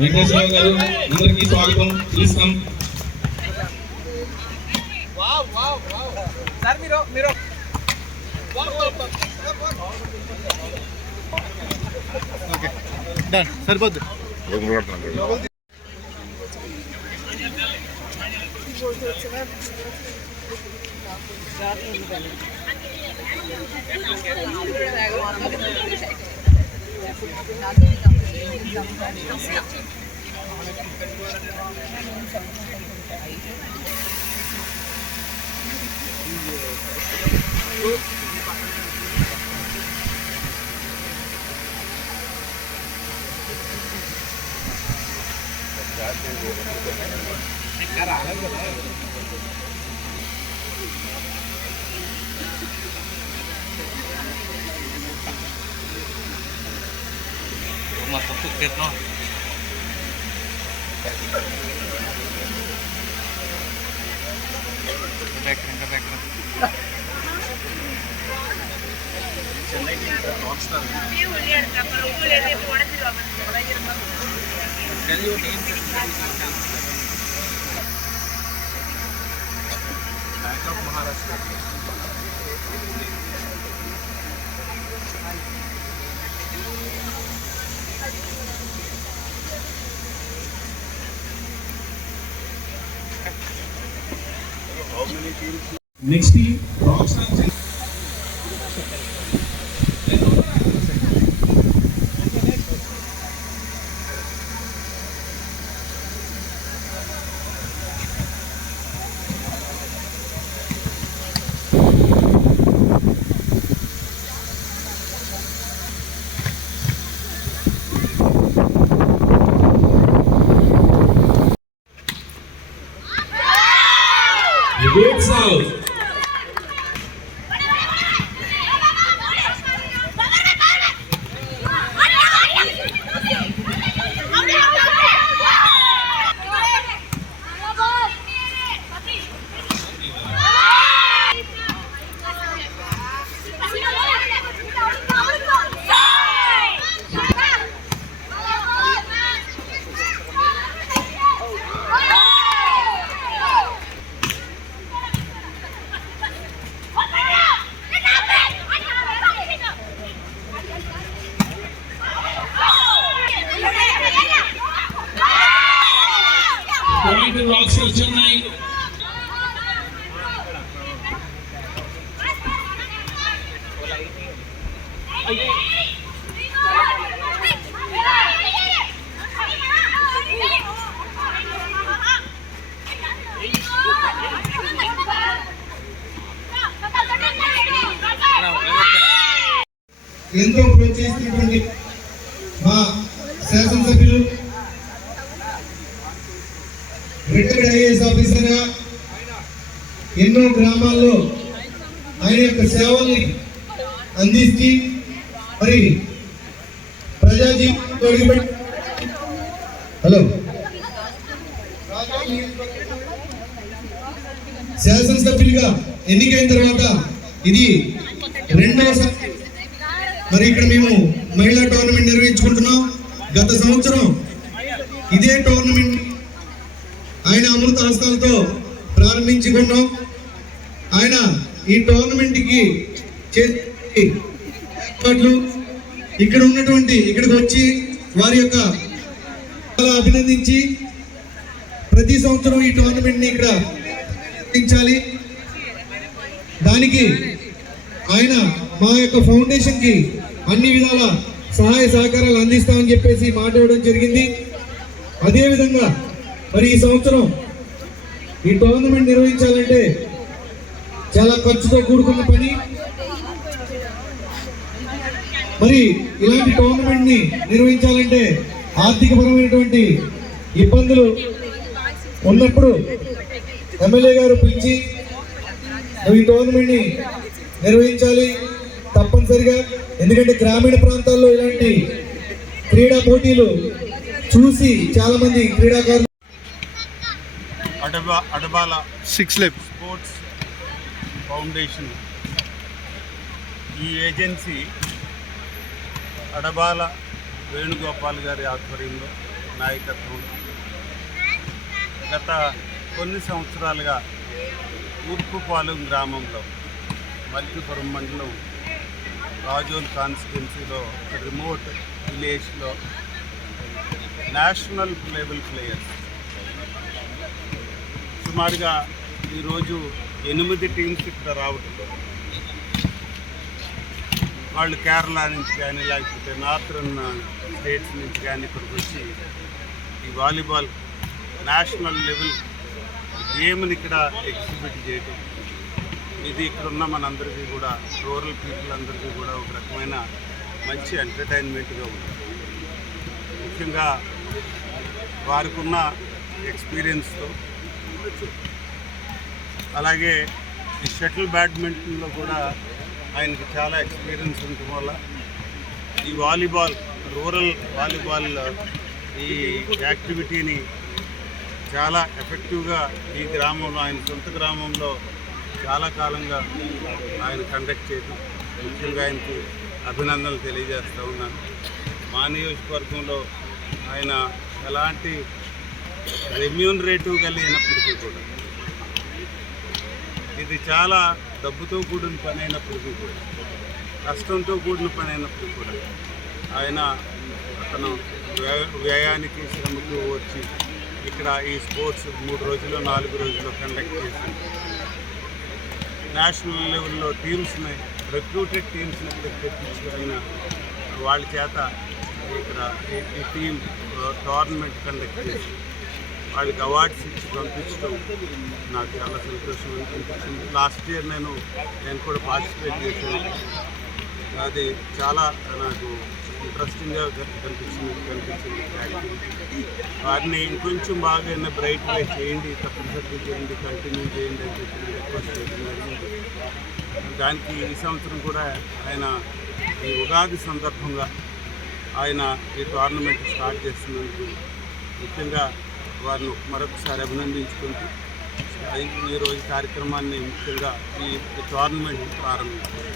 వెంకటేశ్వర గారు అందరికీ స్వాగతం. తీసుకున్నాం సార్ మీరు సరిపోద్దు. Masuk tiket no. Back. Chennai team का rockstar. ये हुलियर का पर वो ले ले पौड़े भी वापस बनाइए ना. Tell your name. Bank of Maharashtra. Next team, Rockstar. Good sound. Point to Rockstar Chennai. ఎంతో ప్రోత్సహిస్తున్నటువంటి మా శాసనసభ్యులు రిటైర్డ్ ఐఏఎస్ ఆఫీసర్గా ఎన్నో గ్రామాల్లో ఆయన యొక్క సేవల్ని అందిస్తూ మరి ప్రజాజీవితం హలో శాసనసభ్యులుగా ఎన్నికైన తర్వాత ఇది రెండవసారి మరి ఇక్కడ మేము మహిళా టోర్నమెంట్ నిర్వహించుకుంటున్నాం. గత సంవత్సరం ఇదే టోర్నమెంట్ ఆయన అమృత హస్తాలతో ప్రారంభించుకున్నాం. ఆయన ఈ టోర్నమెంట్కి ఏర్పాట్లు ఇక్కడ ఉన్నటువంటి ఇక్కడికి వచ్చి వారి యొక్క అభినందించి ప్రతి సంవత్సరం ఈ టోర్నమెంట్ని ఇక్కడ నిర్వహించాలి. దానికి ఆయన మా యొక్క ఫౌండేషన్కి అన్ని విధాల సహాయ సహకారాలు అందిస్తామని చెప్పేసి మాట ఇవ్వడం జరిగింది. అదేవిధంగా మరి ఈ సంవత్సరం ఈ టోర్నమెంట్ నిర్వహించాలంటే చాలా ఖర్చుతో కూడుకున్న పని. మరి ఇలాంటి టోర్నమెంట్ని నిర్వహించాలంటే ఆర్థికపరమైనటువంటి ఇబ్బందులు ఉన్నప్పుడు ఎమ్మెల్యే గారు పిలిచి ఈ టోర్నమెంట్ని నిర్వహించాలి తప్పనిసరిగా. ఎందుకంటే గ్రామీణ ప్రాంతాల్లో ఇలాంటి క్రీడా పోటీలు చూసి చాలా మంది క్రీడాకారులు అడబాల స్పోర్ట్స్ ఫౌండేషన్ ఈ ఏజెన్సీ అడబాల వేణుగోపాల్ గారి ఆధ్వర్యంలో నాయకత్వంలో గత కొన్ని సంవత్సరాలుగా తూర్పుపాలెం గ్రామంలో మల్కీపురం మండలం రాజోల్ కాన్స్టిట్యున్సీలో రిమోట్ విలేజ్లో నేషనల్ లెవెల్ ప్లేయర్స్ సుమారుగా ఈరోజు 8 టీమ్స్ ఇక్కడ రావడం, వాళ్ళు కేరళ నుంచి కానీ లేకపోతే నార్థరన్ స్టేట్స్ నుంచి కానీ ఇక్కడికి వచ్చి ఈ వాలీబాల్ నేషనల్ లెవెల్ గేమ్ని ఇక్కడ ఎగ్జిబిట్ చేయడం, ఇది ఇక్కడున్న మనందరికీ కూడా రూరల్ పీపుల్ అందరికీ కూడా ఒక రకమైన మంచి ఎంటర్టైన్మెంట్గా ఉంది. ముఖ్యంగా వారికి ఉన్న ఎక్స్పీరియన్స్తో అలాగే ఈ షటిల్ బ్యాడ్మింటన్లో కూడా ఆయనకి చాలా ఎక్స్పీరియన్స్ ఉండటం వల్ల ఈ వాలీబాల్ రూరల్ వాలీబాల్ ఈ యాక్టివిటీని చాలా ఎఫెక్టివ్గా ఈ గ్రామంలో ఆయన సొంత గ్రామంలో చాలా కాలంగా ఆయన కండక్ట్ చేయడం, ముఖ్యంగా ఆయనకి అభినందనలు తెలియజేస్తూ ఉన్నాను. మా నియోజకవర్గంలో ఆయన ఎలాంటి రెమ్యూనరేటివ్ కలిగినప్పటికీ కూడా ఇది చాలా డబ్బుతో కూడిన పని అయినప్పటికీ కూడా కష్టంతో కూడిన పని అయినప్పటికీ కూడా ఆయన అతను వ్యయానికి శ్రమకు వచ్చి ఇక్కడ ఈ స్పోర్ట్స్ 3 రోజులు 4 రోజుల్లో కండక్ట్ చేసి నేషనల్ లెవెల్లో టీమ్స్ని రిక్రూటెడ్ టీమ్స్ని తెప్పించి ఆయన వాళ్ళ చేత ఇక్కడ ఈ టీం టోర్నమెంట్ కండక్ట్ చేసి వాళ్ళకి అవార్డ్స్ ఇచ్చి పంపించడం నాకు చాలా సంతోషం అనిపించింది. లాస్ట్ ఇయర్ నేను కూడా పార్టిసిపేట్ చేశాను. అది చాలా నాకు ఇంట్రెస్టింగ్గా కనిపించింది యాక్టివిటీ. వారిని ఇంకొంచెం బాగా బ్రైట్ వే చేయండి, తప్పనిసరిగా చేయండి, కంటిన్యూ చేయండి అని చెప్పి రిక్వెస్ట్ చేయడం జరిగింది. దానికి ఈ సంవత్సరం కూడా ఆయన ఈ ఉగాది సందర్భంగా ఆయన ఈ టోర్నమెంట్ స్టార్ట్ చేస్తున్నందుకు ముఖ్యంగా వారిని మరొకసారి అభినందించుకుంటూ ఈరోజు కార్యక్రమాన్ని ముఖ్యంగా ఈ టోర్నమెంట్ ప్రారంభించారు.